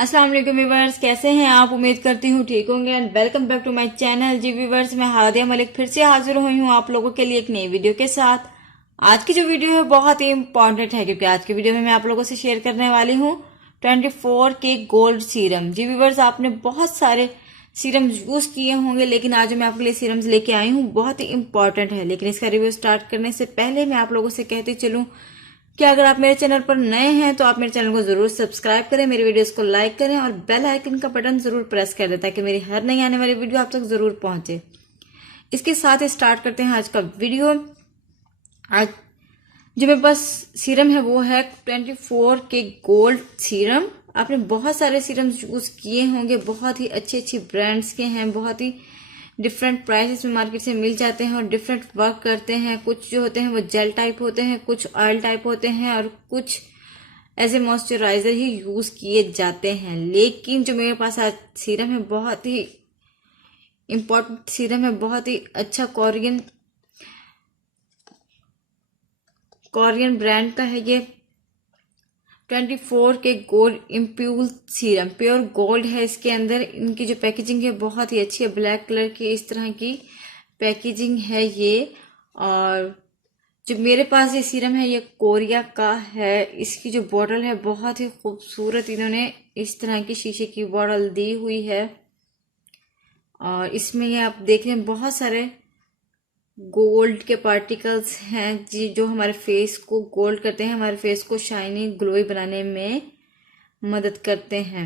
अस्सलाम वालेकुम व्यूवर्स, कैसे हैं आप? उम्मीद करती हूँ ठीक होंगे and welcome back to my channel. जी व्यूवर्स, मैं हादिया मलिक फिर से हाजिर हुई हूँ आप लोगों के लिए एक नई वीडियो के साथ। आज की जो वीडियो है बहुत ही इंपॉर्टेंट है क्योंकि आज की वीडियो में मैं आप लोगों से शेयर करने वाली हूँ 24 के गोल्ड सीरम। जी व्यूवर्स, आपने बहुत सारे सीरम यूज किए होंगे लेकिन आज मैं आपके लिए सीरम्स लेके आई हूँ, बहुत ही इंपॉर्टेंट है। लेकिन इसका रिव्यू स्टार्ट करने से पहले मैं आप लोगों से कहती चलूँ कि अगर आप मेरे चैनल पर नए हैं तो आप मेरे चैनल को जरूर सब्सक्राइब करें, मेरी वीडियोस को लाइक करें और बेल आइकन का बटन जरूर प्रेस कर दें ताकि मेरी हर नई आने वाली वीडियो आप तक जरूर पहुंचे। इसके साथ ही स्टार्ट करते हैं आज का वीडियो। आज जो मेरे पास सीरम है वो है 24 के गोल्ड सीरम। आपने बहुत सारे सीरम यूज किए होंगे, बहुत ही अच्छे अच्छे ब्रांड्स के हैं, बहुत ही डिफरेंट प्राइसेस में मार्केट से मिल जाते हैं और डिफरेंट वर्क करते हैं। कुछ जो होते हैं वो जेल टाइप होते हैं, कुछ ऑयल टाइप होते हैं और कुछ एज ए मॉइस्चराइजर ही यूज किए जाते हैं। लेकिन जो मेरे पास आज सीरम है बहुत ही इम्पोर्टेंट सीरम है, बहुत ही अच्छा कोरियन ब्रांड का है ये 24 के गोल्ड इम्प्यूल सीरम। प्योर गोल्ड है इसके अंदर। इनकी जो पैकेजिंग है बहुत ही अच्छी है, ब्लैक कलर की इस तरह की पैकेजिंग है ये। और जो मेरे पास ये सीरम है ये कोरिया का है। इसकी जो बॉटल है बहुत ही खूबसूरत, इन्होंने इस तरह की शीशे की बॉटल दी हुई है और इसमें ये आप देख रहे हैं बहुत सारे गोल्ड के पार्टिकल्स हैं जी, जो हमारे फेस को गोल्ड करते हैं, हमारे फेस को शाइनी ग्लोई बनाने में मदद करते हैं।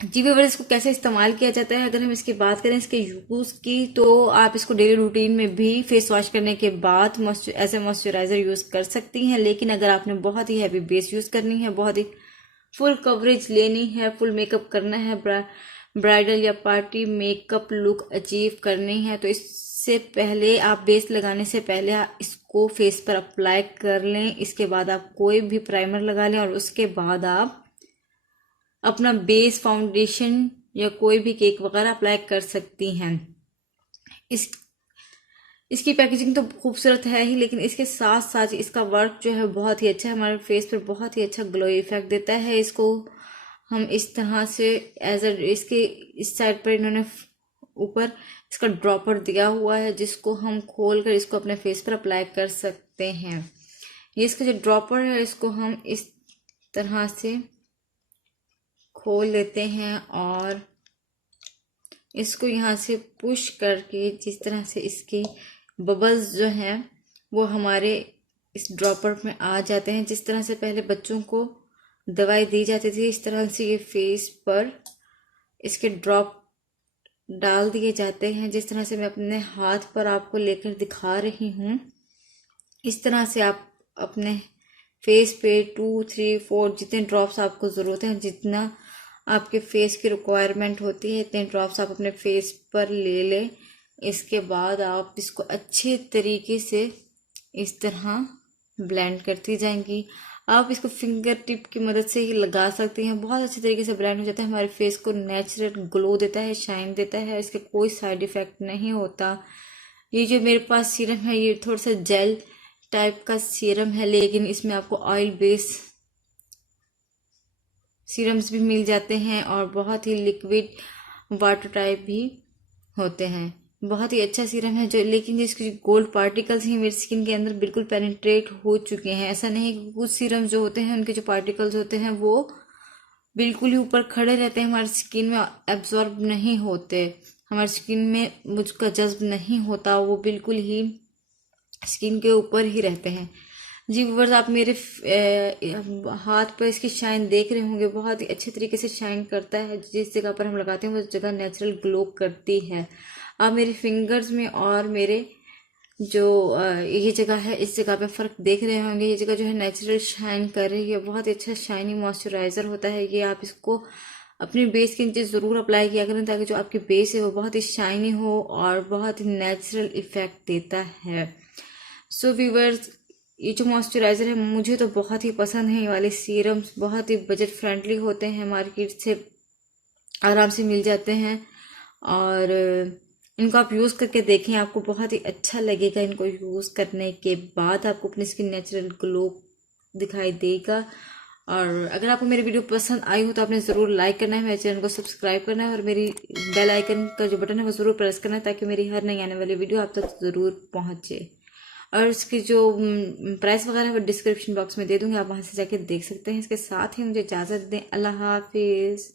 जी व्यूअर्स, इसको कैसे इस्तेमाल किया जाता है अगर हम इसकी बात करें इसके यूज की, तो आप इसको डेली रूटीन में भी फेस वॉश करने के बाद एज ए मॉइस्चराइजर यूज कर सकती हैं। लेकिन अगर आपने बहुत ही हैवी बेस यूज करनी है, बहुत ही फुल कवरेज लेनी है, फुल मेकअप करना है, ब्राइडल या पार्टी मेकअप लुक अचीव करनी है, तो इससे पहले आप बेस लगाने से पहले आप इसको फेस पर अप्लाई कर लें। इसके बाद आप कोई भी प्राइमर लगा लें और उसके बाद आप अपना बेस फाउंडेशन या कोई भी केक वगैरह अप्लाई कर सकती हैं। इसकी पैकेजिंग तो खूबसूरत है ही, लेकिन इसके साथ साथ इसका वर्क जो है बहुत ही अच्छा है, हमारे फेस पर बहुत ही अच्छा ग्लो इफेक्ट देता है। इसको हम इस तरह से इसके इस साइड पर इन्होंने ऊपर इसका ड्रॉपर दिया हुआ है जिसको हम खोल कर इसको अपने फेस पर अप्लाई कर सकते हैं। ये इसका जो ड्रॉपर है इसको हम इस तरह से खोल लेते हैं और इसको यहाँ से पुश करके जिस तरह से इसके बबल्स जो हैं वो हमारे इस ड्रॉपर में आ जाते हैं। जिस तरह से पहले बच्चों को दवाई दी जाती थी, इस तरह से ये फेस पर इसके ड्रॉप डाल दिए जाते हैं। जिस तरह से मैं अपने हाथ पर आपको लेकर दिखा रही हूँ, इस तरह से आप अपने फेस पे 2, 3, 4 जितने ड्रॉप्स आपको ज़रूरत है, जितना आपके फेस की रिक्वायरमेंट होती है, इतने ड्रॉप्स आप अपने फेस पर ले लें। इसके बाद आप इसको अच्छे तरीके से इस तरह ब्लेंड करती जाएंगी। आप इसको फिंगर टिप की मदद से ही लगा सकती हैं, बहुत अच्छे तरीके से ब्लेंड हो जाता है, हमारे फेस को नेचुरल ग्लो देता है, शाइन देता है, इसके कोई साइड इफेक्ट नहीं होता। ये जो मेरे पास सीरम है ये थोड़ा सा जेल टाइप का सीरम है, लेकिन इसमें आपको ऑयल बेस सीरम्स भी मिल जाते हैं और बहुत ही लिक्विड वाटर टाइप भी होते हैं। बहुत ही अच्छा सीरम है जो, लेकिन जिसके गोल्ड पार्टिकल्स हैं मेरी स्किन के अंदर बिल्कुल पेनिट्रेट हो चुके हैं। ऐसा नहीं कि कुछ सीरम जो होते हैं उनके जो पार्टिकल्स होते हैं वो बिल्कुल ही ऊपर खड़े रहते हैं, हमारी स्किन में एब्जॉर्ब नहीं होते, हमारी स्किन में मुझका जज्ब नहीं होता, वो बिल्कुल ही स्किन के ऊपर ही रहते हैं। जी व्यूअर्स, आप मेरे हाथ पर इसकी शाइन देख रहे होंगे, बहुत ही अच्छे तरीके से शाइन करता है। जिस जगह पर हम लगाते हैं उस जगह नेचुरल ग्लो करती है। आप मेरे फिंगर्स में और मेरे जो ये जगह है इस जगह पे फ़र्क देख रहे होंगे, ये जगह जो है नेचुरल शाइन कर रही है, बहुत ही अच्छा शाइनी मॉइस्चराइज़र होता है ये। आप इसको अपनी बेस के नीचे ज़रूर अप्लाई किया करें ताकि जो आपकी बेस है वो बहुत ही शाइनी हो और बहुत ही नेचुरल इफ़ेक्ट देता है। सो व्यूअर्स, ये जो मॉइस्चराइज़र है मुझे तो बहुत ही पसंद है। ये वाले सीरम्स बहुत ही बजट फ्रेंडली होते हैं, मार्केट से आराम से मिल जाते हैं और इनको आप यूज़ करके देखें, आपको बहुत ही अच्छा लगेगा। इनको यूज़ करने के बाद आपको अपनी स्किन नेचुरल ग्लो दिखाई देगा और अगर आपको मेरी वीडियो पसंद आई हो तो आपने ज़रूर लाइक करना है, मेरे चैनल को सब्सक्राइब करना है और मेरी बेल आइकन का जो बटन है वो ज़रूर प्रेस करना है ताकि मेरी हर नई आने वाली वीडियो आप तक ज़रूर पहुँचे। और इसकी जो प्राइस वगैरह है वो डिस्क्रिप्शन बॉक्स में दे दूँगी, आप वहाँ से जाके देख सकते हैं। इसके साथ ही मुझे इजाज़त दें। अल्लाह हाफिज़।